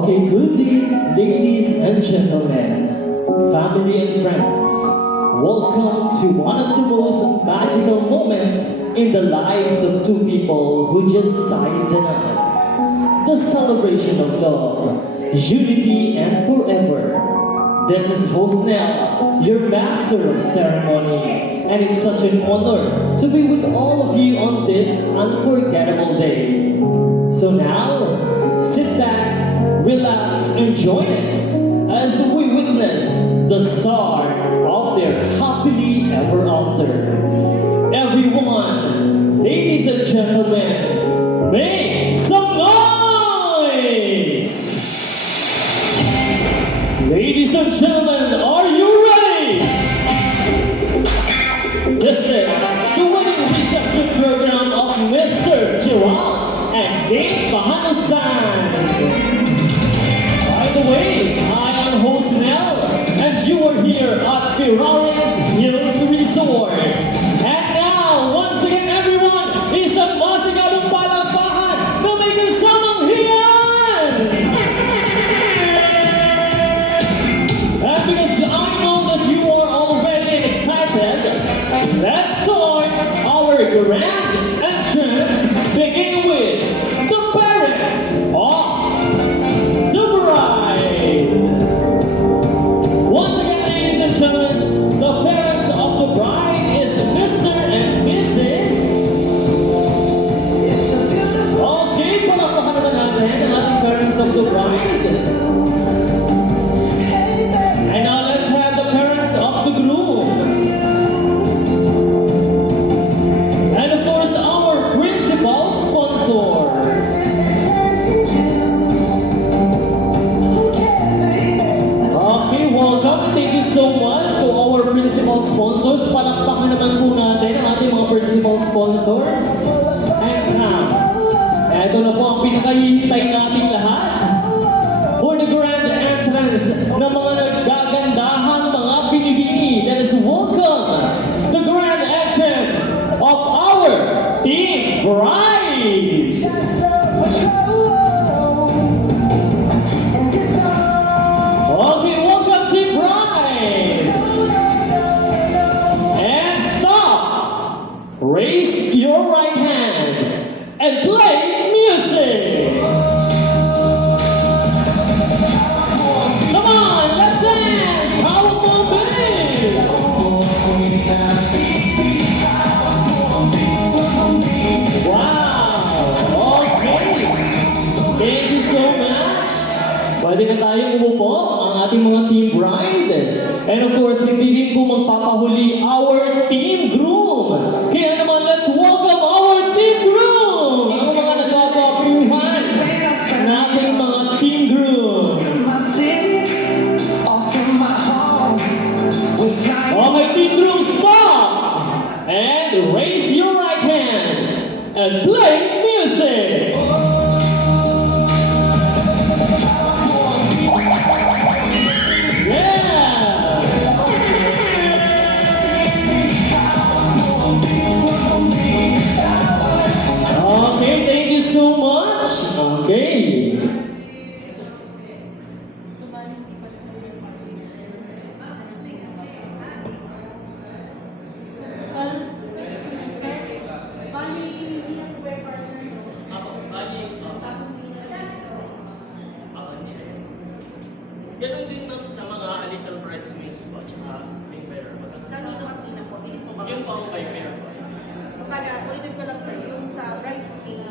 Okay, good day, ladies and gentlemen, family and friends. Welcome to one of the most magical moments in the lives of two people who just tied the knot. The celebration of love, unity, and forever. This is host Nell, your master of ceremony, and it's such an honor to be with all of you on this unforgettable day. So now, sit back, relax, and join us as we witness the start of their happily ever after. Everyone, ladies and gentlemen, make some noise! Ladies and gentlemen, are you ready? This is the wedding reception program of Mr. Gerald and Dave Bahanustan. By the way, I am host Nell, and you are here at Ferraris Hills Resort. And now, once again everyone, isang masigadong palakpakan na may kasamang hiyan! And because I know that you are already excited, let's start our grand entrance, beginning with the parents of the bride. Once again, ladies and gentlemen, the parents of the bride is Mr. and Mrs. Okay, palakpakan naman natin ang ating parents of the bride. And now let's have the parents of the groom. And of course, our principal sponsors. Okay, welcome and thank you so much to our principal sponsors. Palakpakan naman po natin ang ating mga principal sponsors. And now, eto na po ang pinakahihintay nating lahat for the grand entrance ng mga naggagandahang mga binibini. That is welcome the grand entrance of our Team Bride. Okay, welcome Team Bride. And stop. Raise your right hand and play music. Come on, let's dance. How will be? Wow. Okay. Thank you so much. Pwede na tayong umupo ang ating mga team bride. And of course, hindi din po magpapahuli our team groom. Kaya naman, let's welcome our team groom. Ang mga nagkakapuhan nating mga team groom. Okay, team groom, stop! And raise your right hand and play music. Okay, thank you so much. Okay. Ganon din ma'am sa mga little bridesmaids po, tsaka may pair po. Sa Nino at Nina po, hindi po ba? Yun po ang by pair po. Kumbaga, ulitin ko lang sir, yung sa bridesmaid,